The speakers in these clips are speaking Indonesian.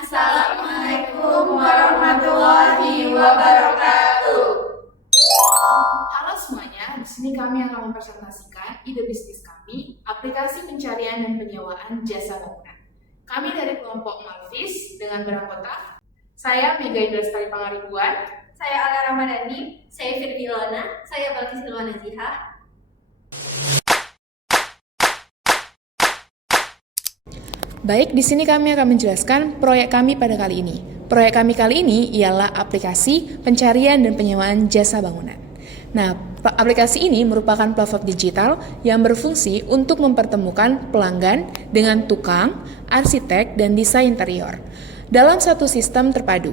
Assalamualaikum warahmatullahi wabarakatuh. Halo semuanya, di sini kami akan mempresentasikan ide bisnis kami, aplikasi pencarian dan penyewaan jasa bangunan. Kami dari kelompok Malvis dengan beranggota, saya Mega Indra Lestari Pangaribuan, Saya Ala Ramadhani, saya Firdi Ilona, saya Balkis Ilwana Zihah. Baik, di sini kami akan menjelaskan proyek kami pada kali ini. Proyek kami kali ini ialah aplikasi pencarian dan penyewaan jasa bangunan. Nah, aplikasi ini merupakan platform digital yang berfungsi untuk mempertemukan pelanggan dengan tukang, arsitek, dan desain interior dalam satu sistem terpadu.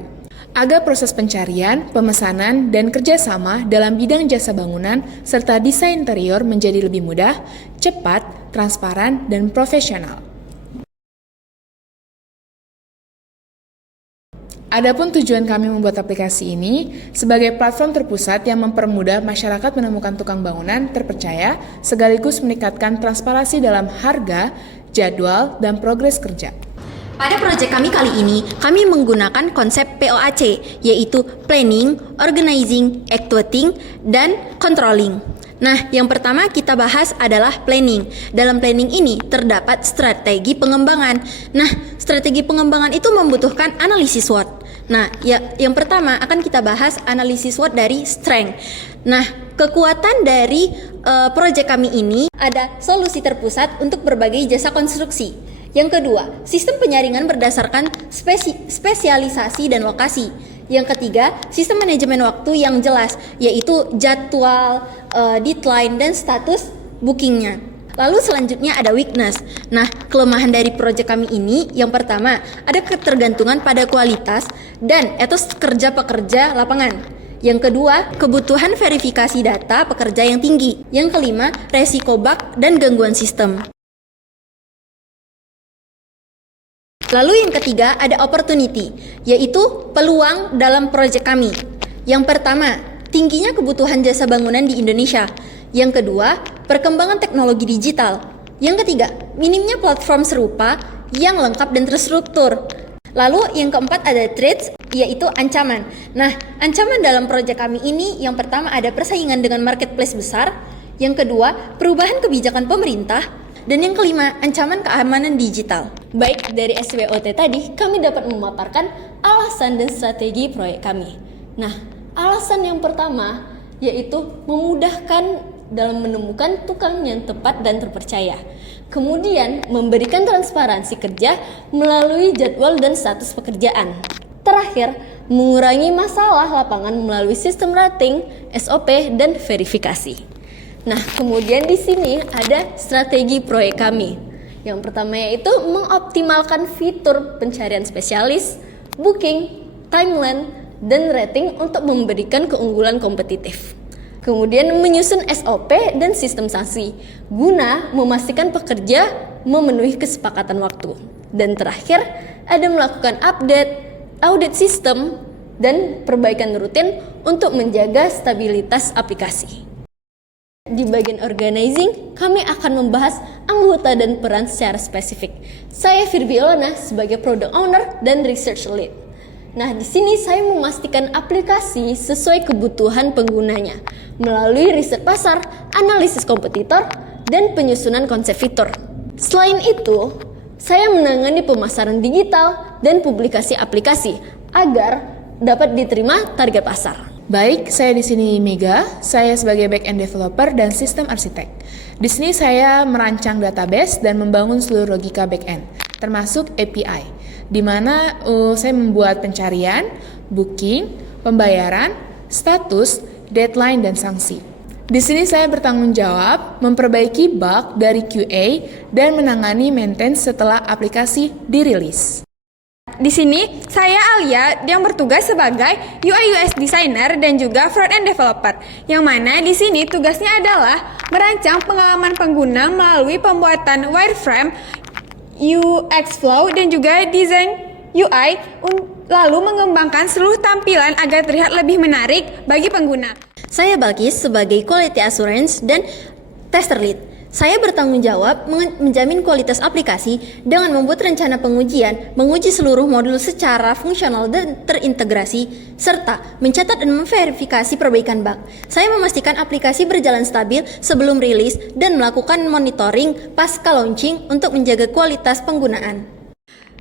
Agar proses pencarian, pemesanan, dan kerjasama dalam bidang jasa bangunan serta desain interior menjadi lebih mudah, cepat, transparan, dan profesional. Adapun tujuan kami membuat aplikasi ini sebagai platform terpusat yang mempermudah masyarakat menemukan tukang bangunan terpercaya sekaligus meningkatkan transparansi dalam harga, jadwal, dan progres kerja. Pada proyek kami kali ini, kami menggunakan konsep POAC, yaitu Planning, Organizing, Executing, dan Controlling. Nah, yang pertama kita bahas adalah planning. Dalam planning ini terdapat strategi pengembangan. Nah, strategi pengembangan itu membutuhkan analisis SWOT. Nah, yang pertama akan kita bahas analisis SWOT dari strength. Nah, kekuatan dari proyek kami ini ada solusi terpusat untuk berbagai jasa konstruksi. Yang kedua, sistem penyaringan berdasarkan spesialisasi dan lokasi. Yang ketiga, sistem manajemen waktu yang jelas, yaitu jadwal, deadline, dan status bookingnya. Lalu selanjutnya ada weakness. Nah, kelemahan dari proyek kami ini, yang pertama, ada ketergantungan pada kualitas dan etos kerja pekerja lapangan. Yang kedua, kebutuhan verifikasi data pekerja yang tinggi. Yang kelima, resiko bug dan gangguan sistem. Lalu yang ketiga ada opportunity, yaitu peluang dalam proyek kami. Yang pertama, tingginya kebutuhan jasa bangunan di Indonesia. Yang kedua, perkembangan teknologi digital. Yang ketiga, minimnya platform serupa yang lengkap dan terstruktur. Lalu yang keempat ada threats, yaitu ancaman. Nah, ancaman dalam proyek kami ini yang pertama ada persaingan dengan marketplace besar. Yang kedua, perubahan kebijakan pemerintah. Dan yang kelima, ancaman keamanan digital. Baik, dari SWOT tadi, kami dapat memaparkan alasan dan strategi proyek kami. Nah, alasan yang pertama, yaitu memudahkan dalam menemukan tukang yang tepat dan terpercaya. Kemudian, memberikan transparansi kerja melalui jadwal dan status pekerjaan. Terakhir, mengurangi masalah lapangan melalui sistem rating, SOP, dan verifikasi. Nah, kemudian di sini ada strategi proyek kami. Yang pertama yaitu mengoptimalkan fitur pencarian spesialis, booking, timeline, dan rating untuk memberikan keunggulan kompetitif. Kemudian menyusun SOP dan sistem sanksi guna memastikan pekerja memenuhi kesepakatan waktu. Dan terakhir, ada melakukan update, audit sistem, dan perbaikan rutin untuk menjaga stabilitas aplikasi. Di bagian organizing, kami akan membahas anggota dan peran secara spesifik. Saya Firdi Ilona sebagai product owner dan research lead. Nah, di sini saya memastikan aplikasi sesuai kebutuhan penggunanya melalui riset pasar, analisis kompetitor, dan penyusunan konsep fitur. Selain itu, saya menangani pemasaran digital dan publikasi aplikasi agar dapat diterima target pasar. Baik, saya di sini Mega. Saya sebagai back-end developer dan sistem arsitek. Di sini saya merancang database dan membangun seluruh logika back-end, termasuk API, di mana saya membuat pencarian, booking, pembayaran, status, deadline, dan sanksi. Di sini saya bertanggung jawab memperbaiki bug dari QA dan menangani maintenance setelah aplikasi dirilis. Di sini, saya Alia yang bertugas sebagai UI/UX designer dan juga front-end developer. Yang mana di sini tugasnya adalah merancang pengalaman pengguna melalui pembuatan wireframe, UX flow dan juga desain UI, lalu mengembangkan seluruh tampilan agar terlihat lebih menarik bagi pengguna. Saya Balkis sebagai quality assurance dan tester lead. Saya bertanggung jawab menjamin kualitas aplikasi dengan membuat rencana pengujian, menguji seluruh modul secara fungsional dan terintegrasi, serta mencatat dan memverifikasi perbaikan bug. Saya memastikan aplikasi berjalan stabil sebelum rilis dan melakukan monitoring pasca launching untuk menjaga kualitas penggunaan.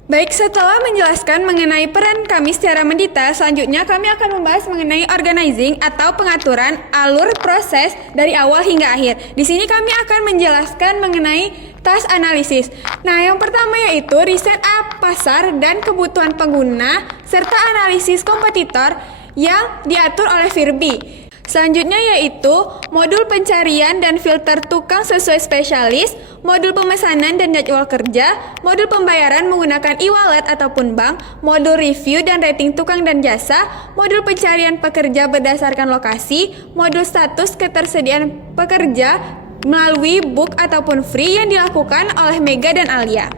Baik, setelah menjelaskan mengenai peran kami secara mendetail, selanjutnya kami akan membahas mengenai organizing atau pengaturan alur proses dari awal hingga akhir. Di sini kami akan menjelaskan mengenai task analisis. Nah, yang pertama yaitu riset pasar dan kebutuhan pengguna serta analisis kompetitor yang diatur oleh Virbi. Selanjutnya yaitu modul pencarian dan filter tukang sesuai spesialis, modul pemesanan dan jadwal kerja, modul pembayaran menggunakan e-wallet ataupun bank, modul review dan rating tukang dan jasa, modul pencarian pekerja berdasarkan lokasi, modul status ketersediaan pekerja melalui book ataupun free yang dilakukan oleh Mega dan Alia.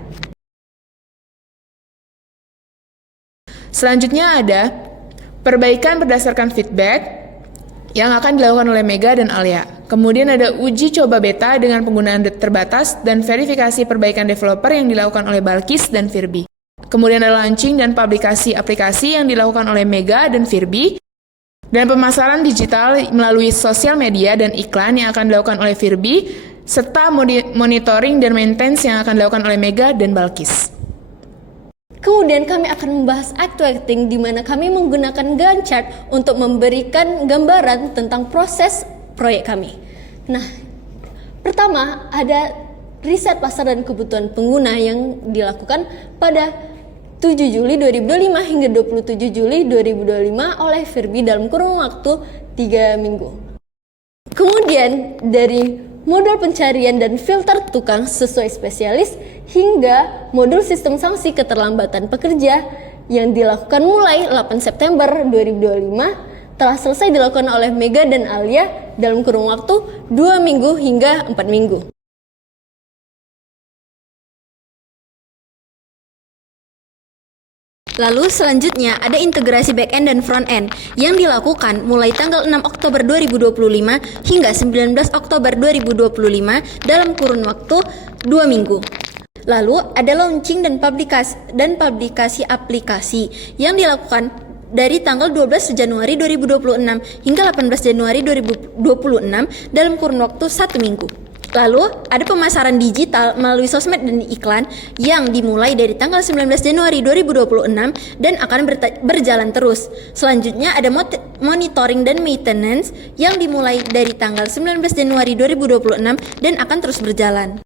Selanjutnya ada perbaikan berdasarkan feedback yang akan dilakukan oleh Mega dan Alia. Kemudian ada uji coba beta dengan penggunaan terbatas dan verifikasi perbaikan developer yang dilakukan oleh Balkis dan Virbi. Kemudian ada launching dan publikasi aplikasi yang dilakukan oleh Mega dan Virbi. Dan pemasaran digital melalui sosial media dan iklan yang akan dilakukan oleh Virbi, serta monitoring dan maintenance yang akan dilakukan oleh Mega dan Balkis. Kemudian kami akan membahas acting di mana kami menggunakan Gantt chart untuk memberikan gambaran tentang proses proyek kami. Nah, pertama ada riset pasar dan kebutuhan pengguna yang dilakukan pada 7 Juli 2025 hingga 27 Juli 2025 oleh Virbi dalam kurun waktu 3 minggu. Kemudian dari modul pencarian dan filter tukang sesuai spesialis hingga modul sistem sanksi keterlambatan pekerja yang dilakukan mulai 8 September 2025 telah selesai dilakukan oleh Mega dan Alia dalam kurun waktu 2 minggu hingga 4 minggu. Lalu selanjutnya ada integrasi back-end dan front-end yang dilakukan mulai tanggal 6 Oktober 2025 hingga 19 Oktober 2025 dalam kurun waktu 2 minggu. Lalu ada launching dan publikasi aplikasi yang dilakukan dari tanggal 12 Januari 2026 hingga 18 Januari 2026 dalam kurun waktu 1 minggu. Lalu ada pemasaran digital melalui sosmed dan iklan yang dimulai dari tanggal 19 Januari 2026 dan akan berjalan terus. Selanjutnya ada monitoring dan maintenance yang dimulai dari tanggal 19 Januari 2026 dan akan terus berjalan.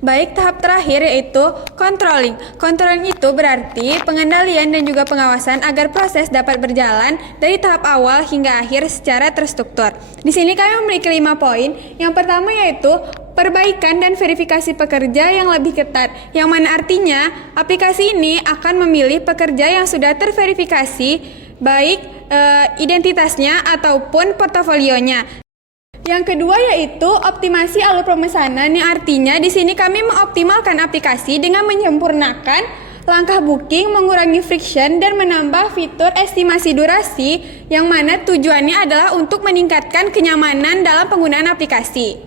Baik, tahap terakhir yaitu controlling. Controlling itu berarti pengendalian dan juga pengawasan agar proses dapat berjalan dari tahap awal hingga akhir secara terstruktur. Di sini kami memiliki 5 poin. Yang pertama yaitu perbaikan dan verifikasi pekerja yang lebih ketat, yang mana artinya aplikasi ini akan memilih pekerja yang sudah terverifikasi baik identitasnya ataupun portofolionya. Yang kedua yaitu optimasi alur pemesanan, yang artinya di sini kami mengoptimalkan aplikasi dengan menyempurnakan langkah booking, mengurangi friction dan menambah fitur estimasi durasi yang mana tujuannya adalah untuk meningkatkan kenyamanan dalam penggunaan aplikasi.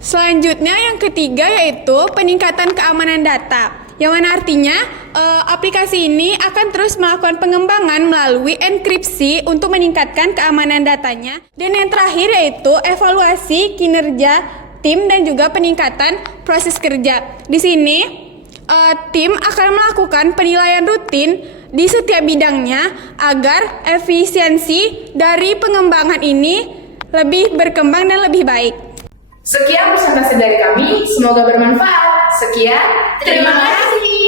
Selanjutnya yang ketiga yaitu peningkatan keamanan data, yang mana artinya aplikasi ini akan terus melakukan pengembangan melalui enkripsi untuk meningkatkan keamanan datanya. Dan yang terakhir yaitu evaluasi kinerja tim dan juga peningkatan proses kerja. Di sini tim akan melakukan penilaian rutin di setiap bidangnya agar efisiensi dari pengembangan ini lebih berkembang dan lebih baik. Sekian presentasi dari kami, semoga bermanfaat. Sekian, terima kasih.